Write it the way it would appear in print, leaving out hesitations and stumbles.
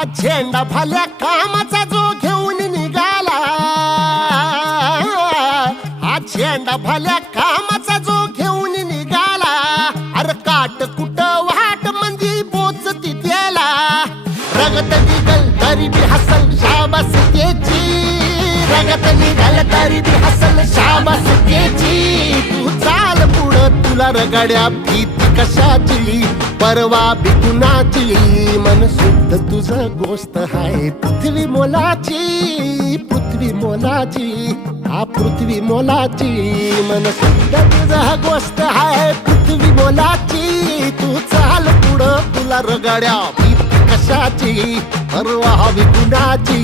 हा झेंडा भल्या कामाचा जो घेऊन निघाला, हा झेंडा भल्या कामाचा जो घेऊन निघाला, अरे काट कुट वाट मंदी पोचती त्याला, रगत निघल तरी बी हसल शाबास त्याची, रगत निघल तरी बी हसल शाबास त्याची, तू चाल पुढं तुला रगड्या भीती कशाची, परवा बी कुणाची, मन शुद्ध तुझं गोष्ट हाय पृथ्वी मोलाची, पृथ्वी मोलाची, हा पृथ्वी मोलाची, मन शुद्ध तुझं गोष्ट हाय पृथ्वी मोलाची, तू चाल पुढं तुला रगड्या भीती कशाची, परवा बी कुणाची.